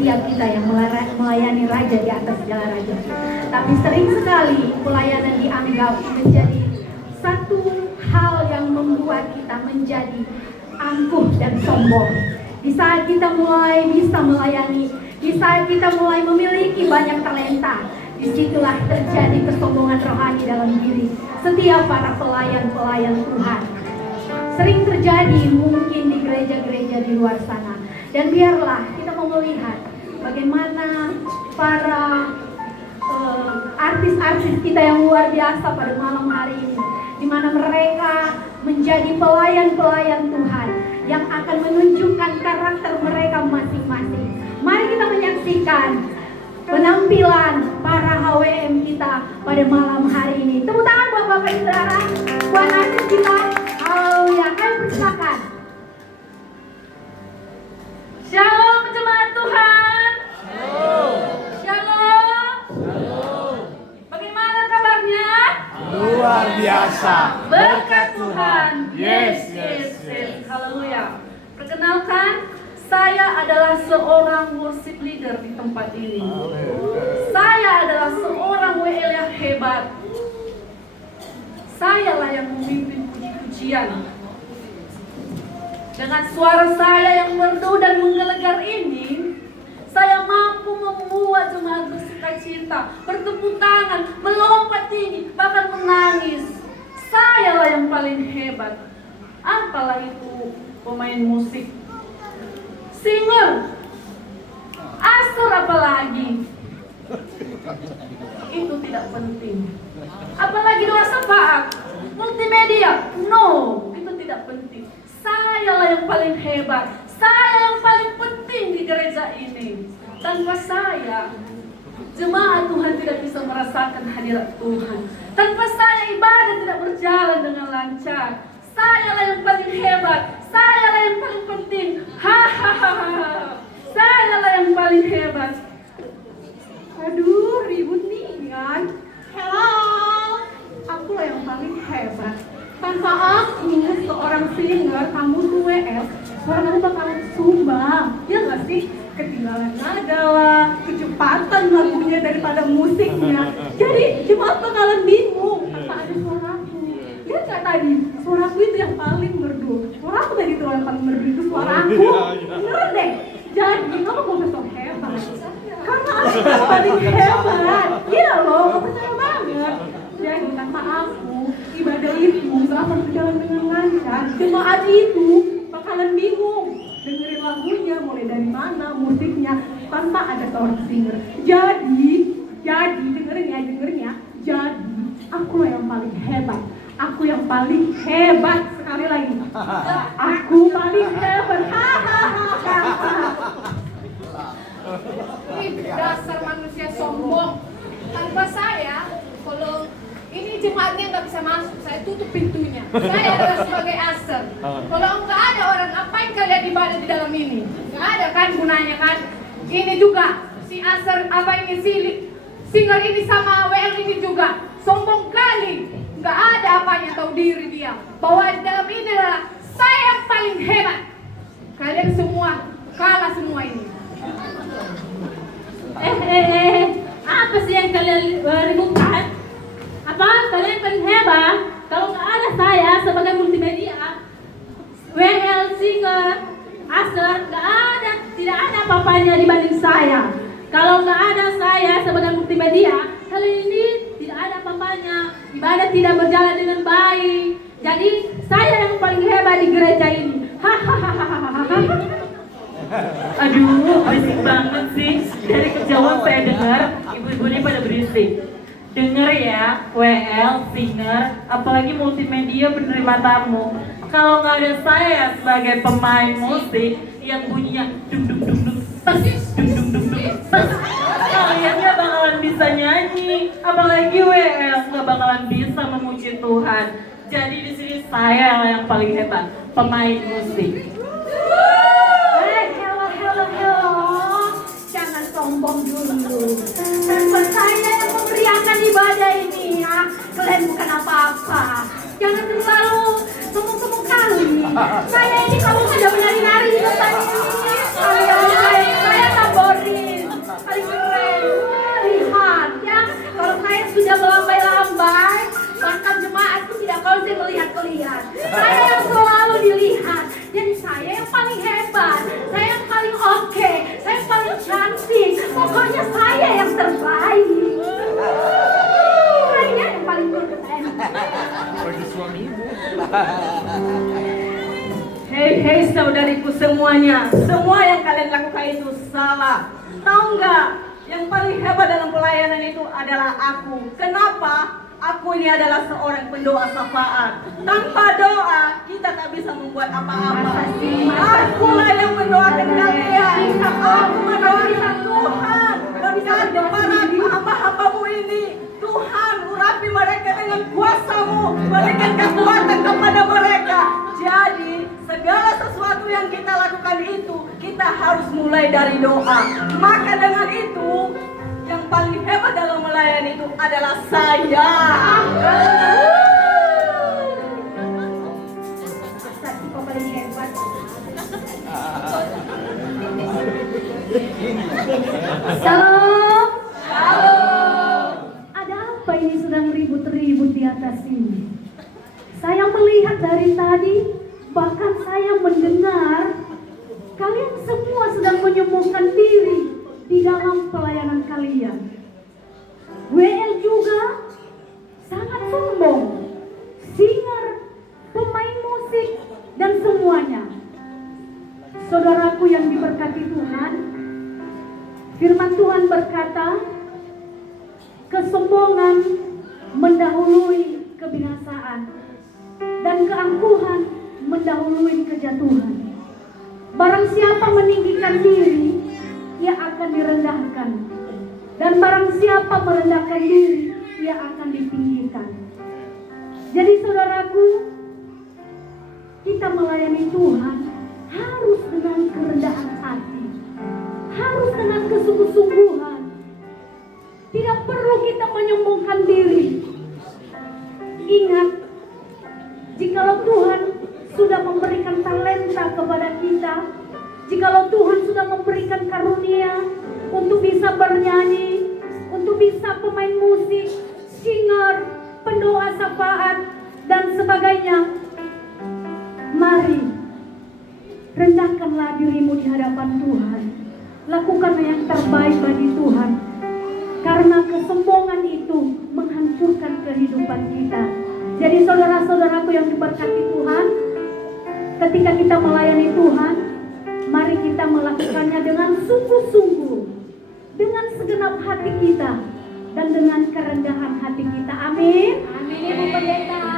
setiap kita yang melayani Raja di atas segala raja. Tapi sering sekali pelayanan dianggap menjadi satu hal yang membuat kita menjadi angkuh dan sombong. Di saat kita mulai bisa melayani, di saat kita mulai memiliki banyak talenta, disitulah terjadi kesombongan rohani dalam diri setiap para pelayan-pelayan Tuhan. Sering terjadi mungkin di gereja-gereja di luar sana. Dan biarlah kita mau melihat bagaimana para artis-artis kita yang luar biasa pada malam hari ini, di mana mereka menjadi pelayan-pelayan Tuhan yang akan menunjukkan karakter mereka masing-masing. Mari kita menyaksikan penampilan para HWM kita pada malam hari ini. Tepuk tangan buat Bapak Ibu Saudara, buat artis kita. Haleluya, kami persilakan. Shalom jemaat Tuhan. Shalom. Bagaimana kabarnya? Luar biasa. Berkat Tuhan. Yes. Haleluya. Perkenalkan, saya adalah seorang worship leader di tempat ini. Saya adalah seorang WL yang hebat. Saya lah yang memimpin puji-pujian. Dengan suara saya yang merdu dan menggelegar ini, saya mampu membuat jemaat bersukacita, bertepuk tangan, melompat tinggi, bahkan menangis. Saya lah yang paling hebat. Apalah itu pemain musik, singer, asal apalagi. Itu tidak penting. Apalagi doa syafaat, multimedia, no, itu tidak penting. Saya lah yang paling hebat, saya yang paling penting di gereja ini. Tanpa saya, jemaat Tuhan tidak bisa merasakan hadirat Tuhan. Tanpa saya, ibadah tidak berjalan dengan lancar. Saya lah yang paling hebat, saya lah yang paling penting. Hahaha, saya lah yang paling hebat. Aduh, ribut nih kan. Hello, aku lah yang paling hebat. Tanpa aku, seorang singer, kamu tuh WL, suara kamu bakalan sumbang. Ya gak sih? Ketinggalan nada lah, kecepatan lagunya daripada musiknya. Jadi jemaat bakalan bingung tanpa ada suaraku. Ya gak tadi, suaraku itu yang paling merdu. Suaraku tadi itu yang paling merdu, itu suara aku. Beneran deh. Jadi kamu gak usah hebat, karena aku yang paling hebat. Iya loh, gak percaya banget. Jadi tanpa aku, ibadah itu gak akan berjalan dengan lancar. Jemaat itu bakalan bingung dengerin lagunya, mulai dari mana, musiknya, tanpa ada seorang singer. Jadi dengerin ya. Jadi aku lah yang paling hebat. Aku yang paling hebat. Sekali lagi, aku paling hebat. Ini dasar manusia sombong. Tanpa saya, kalau ini jemaatnya nggak bisa masuk, saya tutup pintunya. Saya adalah sebagai aser. Kalau nggak ada orang, ngapain kalian ibadah di dalam ini? Nggak ada kan gunanya kan? Ini juga si aser apa ini singer ini sama WL ini juga sombong kali. Nggak ada apanya, tahu diri dia. Bahwa di dalam ini adalah saya yang paling hebat. Kalian semua kalah semua ini. Apa sih yang kalian ributkan? Apa kalian paling hebat? Kalau nggak ada saya sebagai multimedia, WL, singer, aser, tidak ada apa-apanya dibanding saya. Kalau nggak ada saya sebagai multimedia, kali ini tidak ada apa-apanya, ibadah tidak berjalan dengan baik. Jadi saya yang paling hebat di gereja ini. Aduh, berisik banget sih. Dari kejauhan saya dengar ibu-ibu ini pada berisik. Dengar ya, WL, singer, apalagi multimedia penerima tamu. Kalau nggak ada saya sebagai pemain musik yang bunyinya dung dung dung dung persis, dung dung dung dung persis, kalian nggak bakalan bisa nyanyi. Apalagi WL nggak bakalan bisa memuji Tuhan. Jadi di sini saya yang paling hebat, pemain musik. Hello. Jangan sombong dulu. Tanpa saya yang memberiakan ibadah ini ya, kalian bukan apa-apa. Jangan terlalu sombong-sombong kali. Saya ini kalau sudah menari-nari di depan ini, saya tambori. saudariku semuanya, semua yang kalian lakukan itu salah. Tahu nggak? Yang paling hebat dalam pelayanan itu adalah aku. Kenapa? Aku ini adalah seorang pendoa syafaat. Tanpa doa, kita tak bisa membuat apa-apa. Akulah yang mendoakan kalian. Aku mendoakan Tuhan. Berkati para hamba-hambamu ini. Tuhan, urapi mereka dengan kuasa-Mu. Berikan kekuatan kepada mereka. Jadi, segala sesuatu yang kita lakukan itu, kita harus mulai dari doa. Maka dengan itu, yang paling hebat dalam melayani itu adalah saya. Saksi kau paling hebat. Salam. Ada apa ini sedang ribut-ribut di atas sini? Saya melihat dari tadi, bahkan saya mendengar kalian semua sedang menyembuhkan diri di dalam pelayanan kalian. WL juga sangat sombong, singer, pemain musik, dan semuanya. Saudaraku yang diberkati Tuhan, firman Tuhan berkata, kesombongan mendahului kebinasaan, dan keangkuhan mendahului kejatuhan. Barang siapa meninggikan diri, ia akan direndahkan, dan barang siapa merendahkan diri, ia akan ditinggikan. Jadi saudaraku, kita melayani Tuhan harus dengan kerendahan hati, harus dengan kesungguh-sungguhan. Tidak perlu kita menyombongkan diri. Ingat, jikalau Tuhan sudah memberikan talenta kepada kita, jikalau Tuhan sudah memberikan karunia untuk bisa bernyanyi, untuk bisa pemain musik, singer, pendoa syafaat, dan sebagainya, mari rendahkanlah dirimu di hadapan Tuhan. Lakukanlah yang terbaik bagi Tuhan, karena kesombongan itu menghancurkan kehidupan kita. Jadi saudara-saudaraku yang diberkati Tuhan, ketika kita melayani Tuhan, mari kita melakukannya dengan sungguh-sungguh, dengan segenap hati kita, dan dengan kerendahan hati kita. Amin. Amin, Ibu Pendeta.